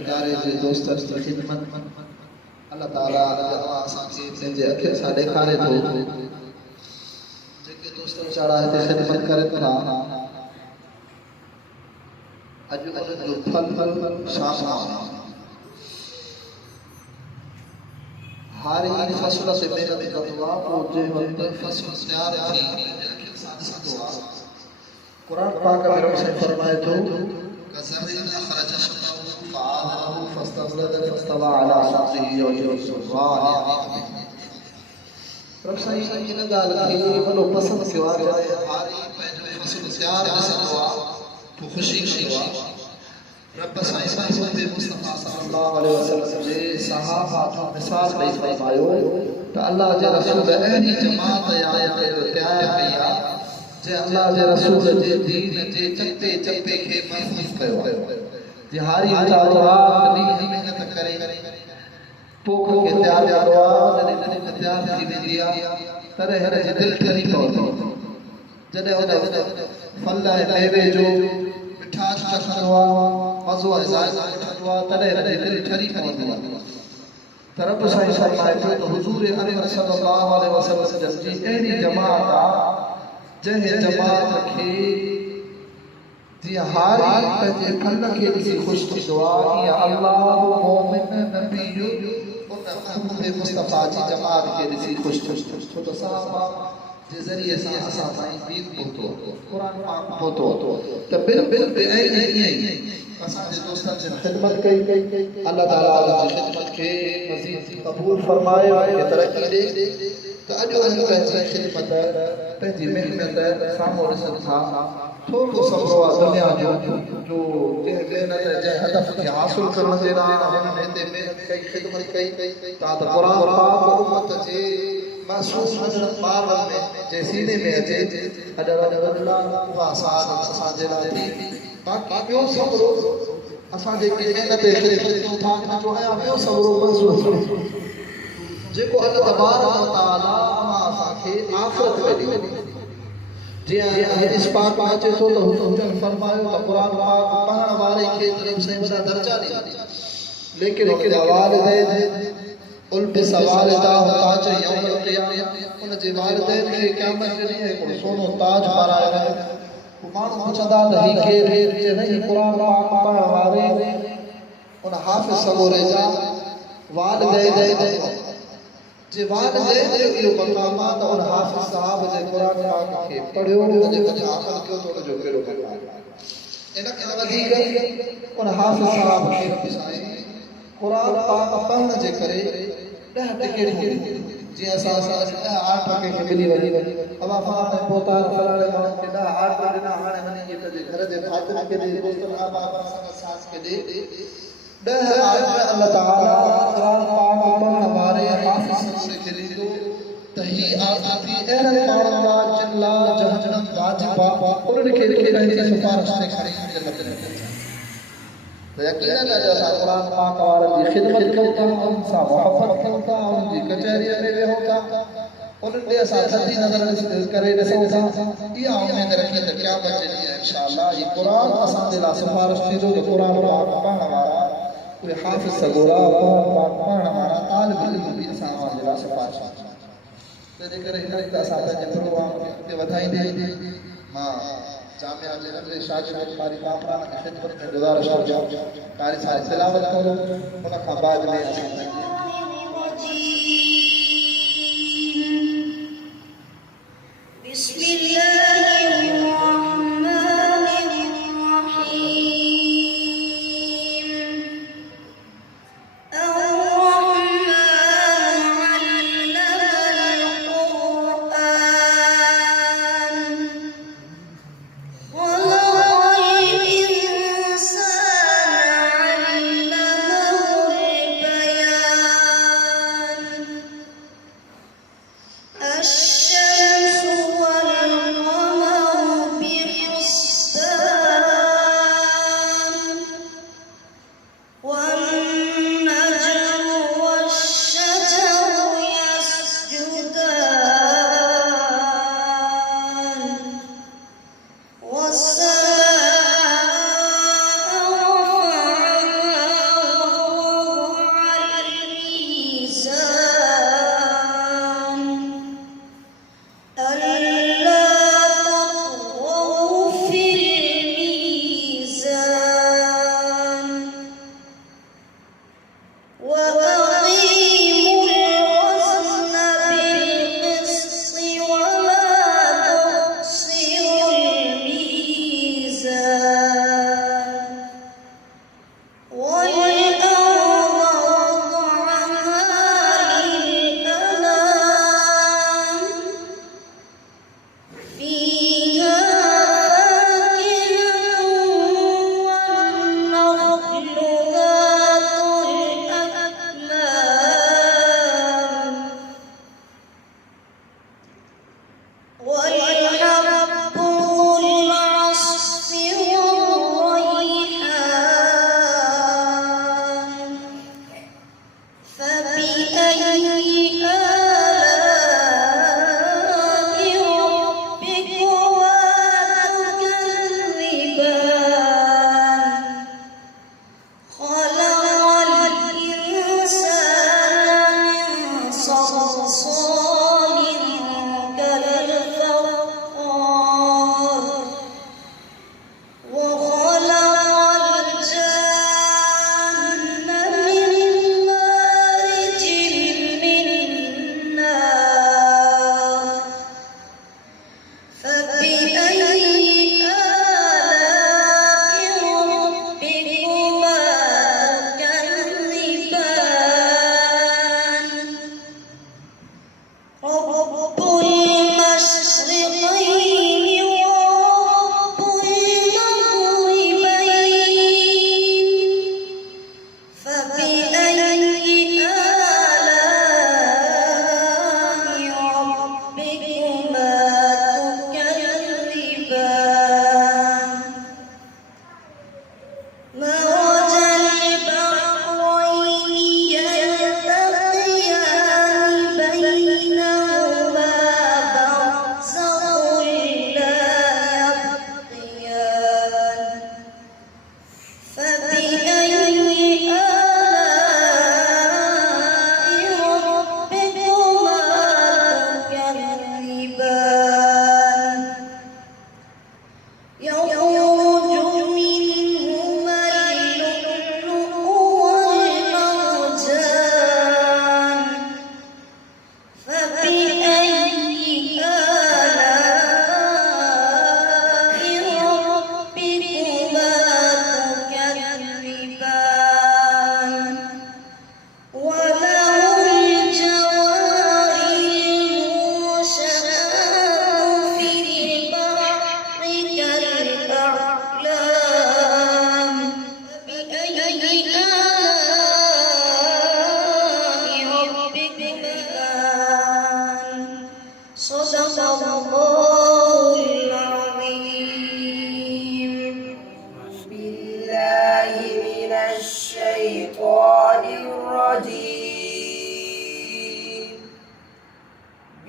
इदारे जे दोस्तनि जी ख़िदमत अल्लाह ताला असांखे पंहिंजे अखियुनि सां ॾेखारे थो जेके दोस्त वीचारा हिते ख़िदमत करनि था अॼु उन्हनि जो फल सामने आहे। हर एक फसल से मेहनत कंदो आहे पोइ जंहिं वक़्तु फसल तयार थी अखियुनि सां ॾिसंदो आहे क़ुरान पाक में रब साईं फरमाए थो कज़रइन अख़रज शतहू फ़अज़रहू फ़स्तग़लज़ फ़स्तवा अला सुक़िही युजिबु ज़ुर्राअ रब साईं इन ॻाल्हि खे वॾो पसंदि कयो आहे जॾहिं हारी पंहिंजो फसल तयार ॾिसंदो आहे तो ख़ुशी कंदो आहे। रब साईं महबूब मुस्तफ़ा सल्लल्लाहु अलैहि वसल्लम जे सहाबा जो मिसाल ॾेई फरमायो त अल्लाह जे रसूल अहिड़ी जमात तयार कई आहे जे अल्लाह जे रसूल जे दीन जे चपे चपे खे महफ़ूज़ कयो आहे। जे हारी वीचारो आहे ॾींहुं महिनत करे पोख खे तयार कंदो आहे जॾहिं पोख तयार थी वेंदी आहे तॾहिं हिन जी दिलि ठरी पवंदी जॾहिं हुन फल ऐं मेवे जो मिठास चखंदो आहे मज़ो ऐं ज़ाइक़ो वठंदो आहे तॾहिं हिन जी दिलि ठरी पवंदी आहे। त रब साईं फरमाए थो त हुज़ूर अकरम सल्लल्लाहु अलैहि वसल्लम जी अहिड़ी जमात आहे जंहिं जमात खे जीअं हारी पंहिंजे फल खे ॾिसी ख़ुशि थींदो आहे ईअं अल्लाह मोमिन नबी उन महबूब मुस्तफ़ा जी जमात खे ॾिसी ख़ुशि थींदो छो त सहाबा जे ज़रिए सां असां ताईं दीन पहुतो क़ुरान पाक पहुतो त बिल्कुलु ईअं ई असांजे दोस्तनि जी ख़िदमत कई अल्लाह ताला जी ख़िदमत खे मज़ीद क़बूल फरमाए ऐं तरक़ी ॾे त अॼु पंहिंजी ख़िदमत पंहिंजी महिनत साम्हूं ॾिसनि था थोरो सब्र आहे दुनिया जो जंहिं महिनत जंहिं हदफ़ खे हासिल करण जे लाइ हिननि हिते महिनत कई ख़िदमत कई त क़ुरान पाक उम्मत जे महसूस ॿारनि में जे सीने में अचे उहा साथ असांजे लाइ थी बाक़ी ॿियो सब्र असां जेकी महिनत कयूं था इन जो आया ॿियो सब्र महसूस जेको अल्लाह तबारक व तआला असांखे आख़िरत में ॾींदो जीअं हदीस पाक में अचे थो त हुजूर फरमायो त क़ुरान पाक पढ़ण वारे खे तरफ़ से वॾा दर्जा ॾींदा लेकिन वालिदैन उल्टे सवाल ताज यौमल क़ियामह उन जे वालिदैन खे क़यामत जे ॾींहुं हिकिड़ो सोनो ताज पारायो वेंदो माण्हू पुछंदा त ही केरु चए न ही क़ुरान पाक पढ़ण वारे उन हाफ़िज़ सगोरे जा वालिदैन जे वालिदैन जो इहो मक़ाम आहे त उन हाफ़िज़ साहब जे क़ुरान पाक खे पढ़ियो उन जे मथे अमल कयो त उन जो कहिड़ो मक़ाम आहे। इन खां वधीक उन हाफ़िज़ साहब खे साईं क़ुरान पाक पढ़ण जे करे 10 टिकेट जीअं असां 8 टके खे मिली वञी अब फलाणे पोता फलाणे माण्हू खे 8 ॾिना हाणे वञी पंहिंजे घर जे भातियुनि खे ॾे दोस्तनि आबाद साथ खे ॾे 10 अल्लाह ताला क़ुरान पाक पढ़ण वारे हाफ़िज़ खे ॾींदो त ही आज़ादी अहिड़नि माण्हुनि लाइ जिन लाइ जहन्नम वाजिब आहे उन्हनि खे पंहिंजी सिफ़ारिश ते खणी जन्नत में यकीनन असां क़ुरान पाक वारनि जी ख़िदमत कयूं था उन्हनि सां मोहबत कयूं था उन्हनि जी कचहरीअ में वेहूं था उन्हनि ॾे असां थधी नज़र करे ॾिसूं था इहा उमेद रखी त क़यामत जे ॾींहुं इंशाअल्लाह ही क़ुरान असांजे लाइ सिफ़ारिश थींदो त क़ुरान पाक पढ़ण वारा उहे हाफ़िज़ सगोरा क़ुरान पाक पढ़ण वारा तालिब इल्म बि असांजे लाइ सिफ़ारिश तंहिंजे करे हिन रीति असां पंहिंजे प्रोग्राम खे अॻिते वधाईंदे मां जामिया जे नंढे शागिर्द कारी कामरान खे ख़िदमत में गुज़ारिश कयां कारी साहिब तिलावत करो उन खां बाद में असां الإنسان علمه البيان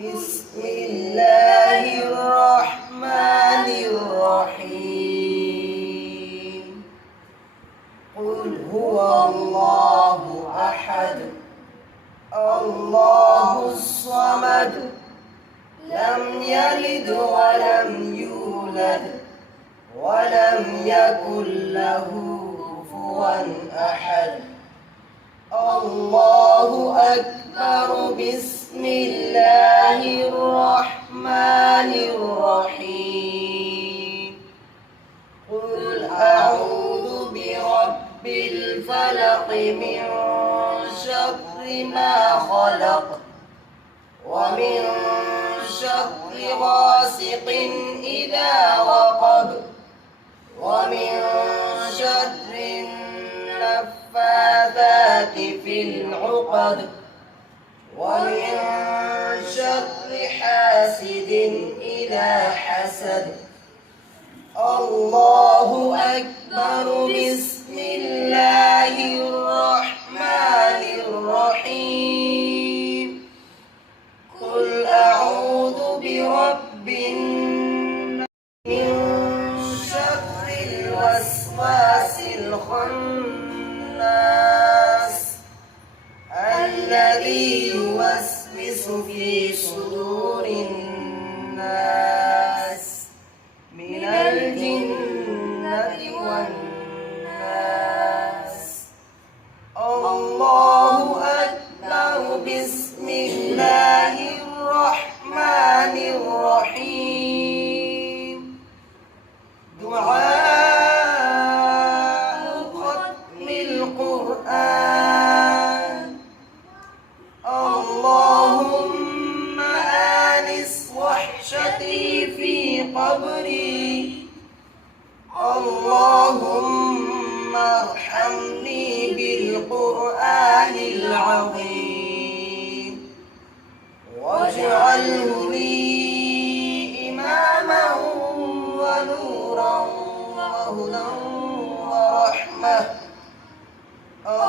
بسم الله الرحمن الرحيم قل هو الله أحد الله الصمد لم يلد ولم يولد ولم يكن له كفوا أحد الله أكبر بسم الله الرحمن الرحيم قل أعوذ برب الفلق من شر ما خلق ومن شر غاسق إذا وقب ومن شر النفاثات في العقد ومن شر حاسد إذا حسد الله أكبر بسم الله الرحمن الرحيم قل أعوذ برب الناس من شر الوسواس الخناس الذي يوسوس في صدور الناس من الجنة والناس الله أكبر بسم الله الرحمن الرحيم دعاء ختم القرآن اللهم آنس وحشتي في قبري اللهم ارحمني بالقرآن العظيم واجعله لي إماما ونورا وهدى ورحمة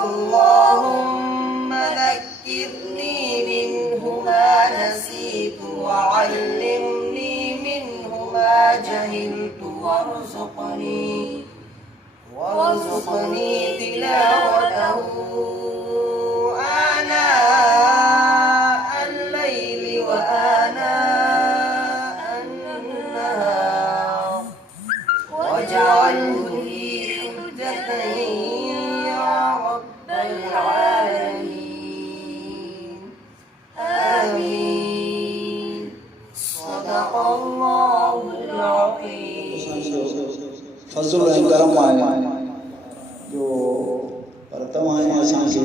اللهم ذكرني منه ما نسيت وعلمني منه ما جهلت وارزقني تلاوته آناء الليل وآناء النهار واجعله لي حجة يا رب العالمين آمين صدق الله العظيم फजल ऐं करम आहे जो पर तव्हां असांखे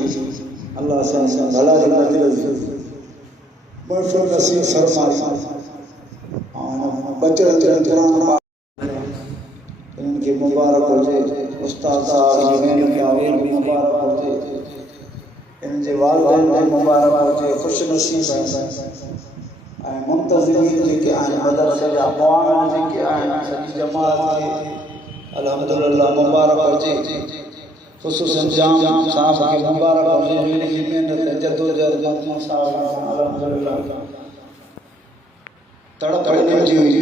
अलाह सां भला जी नज़र बरफ़ नसीब फरमाए ऐं बचड़ क़ुरान इन्हनि खे मुबारक हुजे उस्ताद साहिब जमेन खे आवेल बि मुबारक हुजे इन्हनि जे वालिदैन खे मुबारक हुजे ख़ुशि नसीब ऐं मुंतज़िमीन जेके आहिनि मदरसे जा मुआविन जेके आहिनि सॼी जमात खे अल्हम्दुलिल्लाह मुबारक हुजे ख़ुसूसन जाम साहब खे मुबारक हुजे इनजी महिनत जदोजहद साहब अल्हम्दुलिल्लाह तड़प इन्हनि जी हुई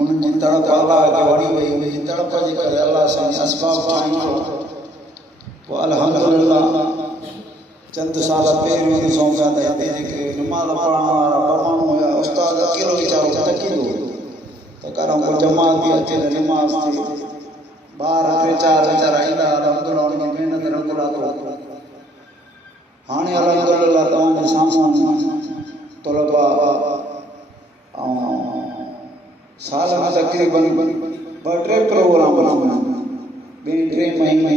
उन्हनि जी तड़प अलाह खे वणी वई हुई तड़प जे करे अलाह सां असबाब ठाहींदो पोइ अल्हम्दुलिल्लाह चंद साल पहिरियों ॾिसूं पिया त हिते जेके निमाज़ पढ़ण वारा माण्हू हुया उस्ताद अकेलो वीचारो थकींदो त कारो को जमात बि अचे त निमाज़ थिए ॿार टे चारि वीचारा ईंदा अल्हम्दुलिल्लाह उनजी महिनत रंग लाथो हाणे अल्हम्दुलिल्लाह तव्हांजे साम्हूं तलबा ऐं साल में तक़रीबन 2-3 प्रोग्राम ॿिनि 3 महीने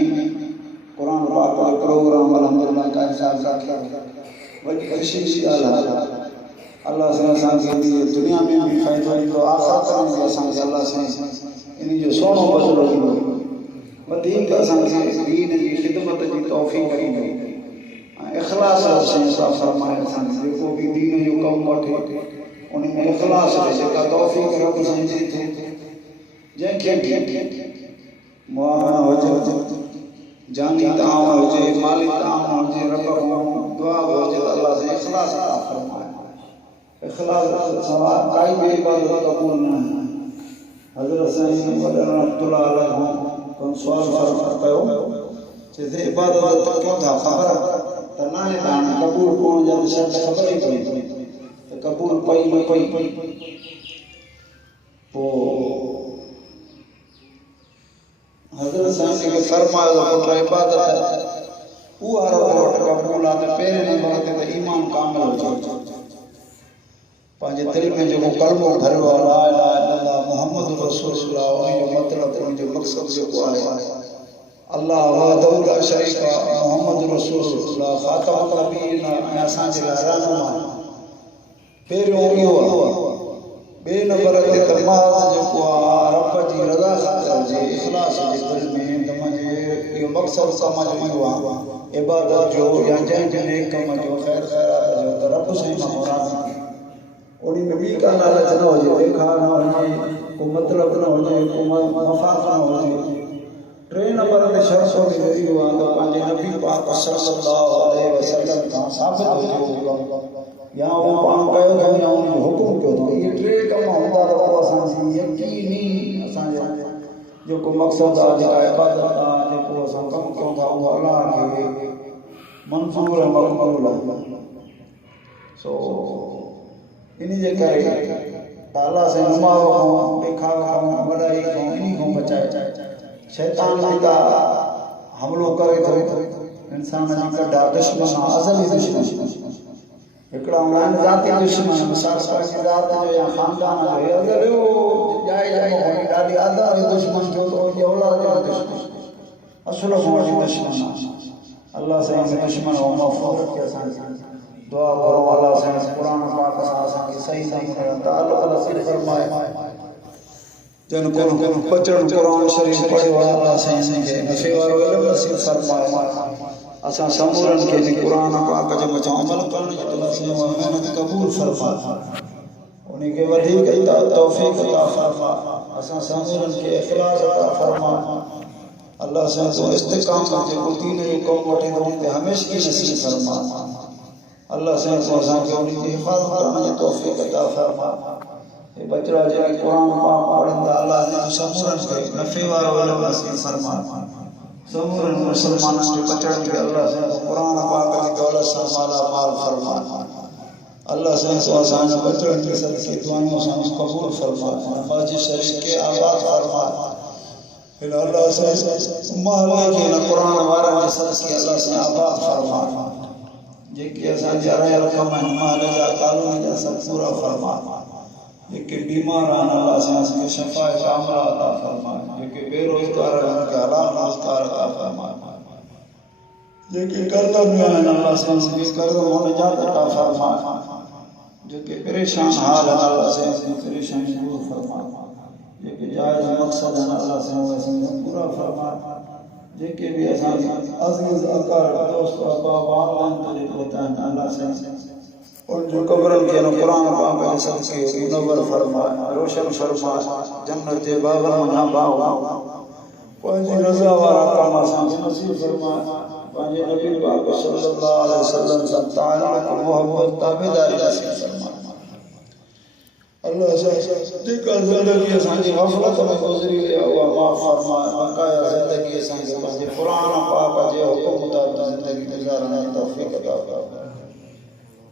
क़ुरान पाक जो प्रोग्राम अल्हम्दुलिल्लाह का हिसाब सां वॾी ख़ुशी जी ॻाल्हि आहे अल्लाह सां असांखे दुनिया में बि फ़ाइदो ॾींदो आख़िरत में बि असांखे अल्लाह सां इन जो सुहिणो बदिलो ॾींदो वधीक असांखे दीन जी ख़िदमत जी तौफीक ॾींदो इख़लास सां अता फरमाए असां जेको बि दीन जो कमु वठे उन में इख़लास जेका तौफीक रब सां ॾे थो जंहिंखे मुआमना हुजे जानी ताम हुजे माली ताम हुजे रब खां दुआ हुजे त अल्लाह से इख़लास अता फरमाए इख़लास सवा काई बि इबादत क़बूल न आहे हज़रत साईं वॾा रहमतुल्लाह अलैह को सवाल फरमायो कयो चए इबादत क्यों था ख़बर त न आहे त हाणे क़बूल कोन जा शर्त ख़बर ई पई त क़बूल पई न पई पोइ हज़रत साईं खे फरमायो पुट इबादत उहा वटि क़बूल आहे त पहिरें नंबर ते त ईमान कामिल हुजे पंहिंजे दिलि में जेको कलमो भरियो आहे ला इलाहा इल्लल्लाह मुहम्मद रसूलुल्लाह उनजो मतिलबु उनजो मक़सदु जेको आहे अल्लाह वहदहु ला शरीक मुहम्मद रसूलुल्लाह ख़ातमुन नबीन ऐं असांजे लाइ रहनुमा पहिरियों इहो आहे ॿिए नंबर ते त महज़ जेको आहे रब जी रज़ा ख़ातिर हुजे इख़लास हुजे दिलि में त मुंहिंजे इहो मक़सदु कम जो इहो आहे इबादत जो या जंहिं बि नेक कम जो ख़ैर ख़ैरात जो त रब साईं खां मुराद उन में ॿी का लालच न हुजे ॾेखार न हुजे को मतिलबु न हुजे को मफ़ाद न हुजे टे नंबर ते शर्त इहो आहे त पंहिंजे नबी पाक सल्लल्लाहु अलैहि वसल्लम खां साबित हुजे या उहो पाण कयो अथऊं या उनजो हुकुम कयो अथऊं इहे टे कम हूंदा त पोइ असांजी यकीनी असांजो जेको मक़सदु आहे जेका इबादत आहे जेको असां कमु कयूं था उहो अलाह खे मंज़ूर ऐं मक़बूल आहे सो इन जे करे त अलाह साईं नुमाओ खां ॾेखाव खां वॾाई खां इन खां बचाए शैतान जेका हमिलो करे थो इंसान जी कॾा दुश्मन आहे अज़ली दुश्मन हिकिड़ा हूंदा आहिनि ज़ाती दुश्मन मिसाल पंहिंजी ज़ात जो या ख़ानदान जो अगरि ॾाढी आदा जो दुश्मन थियो त उनजी औलाद जो दुश्मन असुल हुअण जी दुश्मन आहे अल्लाह साईं जे दुश्मन ऐं मफ़ूर खे असां दुआ करो अल्लाह साईं क़ुर पाक सां असांखे सही ताल्लुक़ नसीब फरमाए जन को बचण क़ुर शरीफ़ पढ़ियो आहे अल्लाह साईं खे नफ़े वारो इल्मु नसीब फरमाए असां समूरनि खे क़ुर पाक जे मथां अमल करण जी अल्लाह साईं महिनत क़बूल फरमाए उनखे वधीक तौफ़ीक़ अता फरमाए असां समूरनि खे इख़लास अता फरमाए अल्लाह साईं तो इस्तिक़ामत जेको दीन जो कमु वठे थो उन ते हमेशह नसीब फरमाए अल्लाह साईं को असांखे उनजी हिफ़ाज़त करण जी तौफ़ीक़ अता फरमाए हे बचड़ा जेके क़ुर पाक पढ़ंदा अल्लाह साईं समूरनि खे नफ़े वारो इल्मु नसीब फरमाए समूरनि मुसलमाननि जे बचड़नि खे अल्लाह साईं क़ुर पाक जी दौलत सां माला माल फरमाए अल्लाह साईं को असांजे बचड़नि जे सदक़े दुआऊं सां क़बूल फरमाए मस्जिद शरीफ़ खे आबाद फरमाए अल्लाह साईं महले खे क़ुर वारनि जे सदक़े अल्लाह साईं आबाद फरमाए जेके असांजा रहियल कम आहिनि महले जा कानून जा सभु पूरा फरमाए जेके बीमार आहिनि अल्लाह साईं खे शफ़ा कामिला अता फरमाए जेके बेरोज़गार आहिनि उनखे हलाल रोज़गार अता फरमाए जेके कर्ज़ में आहिनि अल्लाह साईं खे कर्ज़ मां निजात अता फरमाए जेके परेशान हाल आहिनि अल्लाह साईं खे परेशानी दूर फरमाए जेके जाइज़ मक़सद आहिनि अल्लाह साईं पूरा फरमाए जेके भी असांजे अज़ीज़ अकार दोस्त अहबाब ऑनलाइन ते पहुता आहिनि अल्लाह साईं उनजो क़ब्रनि खे क़ुर पाक जे सदक़े मुनव्वर फरमाए रोशन फरमाए जन्नत जे बाग़नि में भाव पंहिंजी रज़ा वारा कम असांखे नसीब फरमाए पंहिंजे नबी पाक सल्लल्लाहु अलैहि वसल्लम सां ताअत मोहब्बत ताबेदारी नसीब फरमाए अल्लाह साईं जेका ज़िंदगी असांजी ग़फ़लत में गुज़री वई आहे उहा माफ़ फरमाए बक़ाया ज़िंदगी असांखे पंहिंजे क़ुर पाक जे हुकुम मुताबिक़ ज़िंदगी गुज़ारण जी तौफ़ीक़ अता फरमाए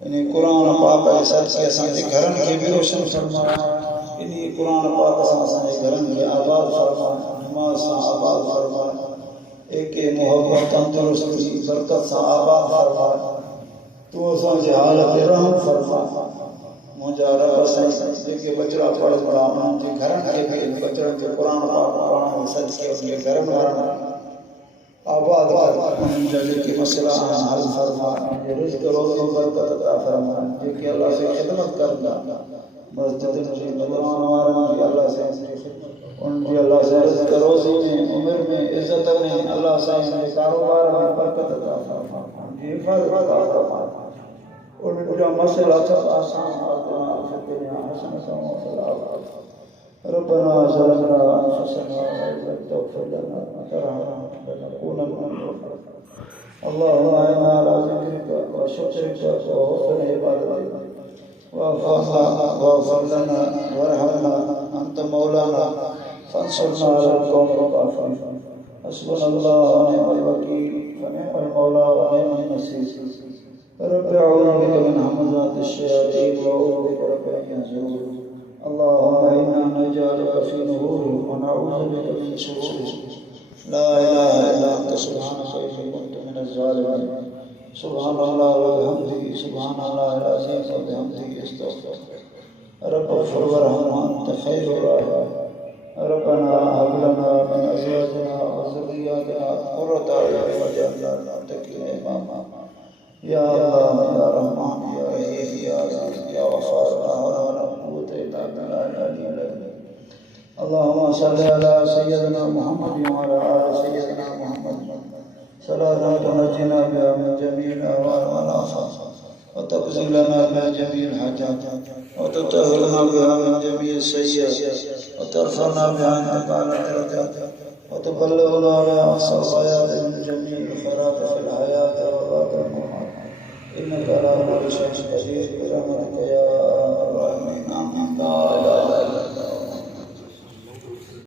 इन क़ुर पाक जे सदक़े असांजे घरनि खे बि रोशन फरमाए इन क़ुर पाक सां असांजे घरनि खे आबाद फरमाए नमाज़ सां आबाद फरमाए एके मोहब्बत तंदुरुस्ती बरकत सां आबाद फरमाए तूं असांजे हाल ते रहम फरमाए मुंहिंजा रब साईं जेके बचड़ा पढ़ंदा उन्हनि जे घरनि खे बि बचड़नि खे क़ुर पाक पढ़ण जे सदक़े उनजे घरनि वारनि आबाद उन्हनि जा जेके मसइला आहिनि हल फरमाए उनजे रिज़्क़ रोज़ी बरकत अता फरमाए जेके अल्लाह से ख़िदमत कंदा मस्जिदनि जी दुकान वारनि जी अल्लाह साईं उनजी अल्लाह से रिज़्क़ रोज़ी में उमिरि में इज़त में अल्लाह साईं जे कारोबार में बरकत अता उनकी हिफाज़त फरमा उनका मसला सब आसान आतना في الدنيا حسنة وفي الآخرة ربنا ظلمنا أنفسنا وإن لم تغفر لنا وترحمنا لنكونن من الخاسرين اللهم أعنا على ذكرك وشكرك وحسن عبادتك واغفر لنا وارحمنا أنت مولانا فانصرنا على القوم الكافرين حسبنا الله ونعم الوكيل ونعم المولى ونعم النصير رب أعوذ بك من همزات الشياطين وأعوذ بك رب أن يحضرون اللهم إنا نجعلك في نحورهم ونعوذ بك من شرورهم لا إله إلا أنت سبحانك إني كنت من الظالمين سبحان الله وبحمده سبحان الله العظيم وبحمده استغفر رب اغفر وارحم أنت خير الراحمين ربنا هب لنا من أزواجنا وذرياتنا قرة أعين واجعلنا للمتقين إماما يا الله يا رحمن يا رحيم يا عزيز يا غفار لا حول ولا قوة إلا بالله العلي العظيم اللهم صل على سيدنا محمد وعلى آل سيدنا محمد صلاة تنجينا بها من جميع الأهوال والآفات وتقضي لنا بها جميع الحاجات وتطهرنا بها من جميع السيئات وترفعنا بها عندك على الدرجات وتبلغنا بها أقصى الغايات من جميع الخيرات في الحياة وبعد الممات إنك على كل شيء قدير برحمتك يا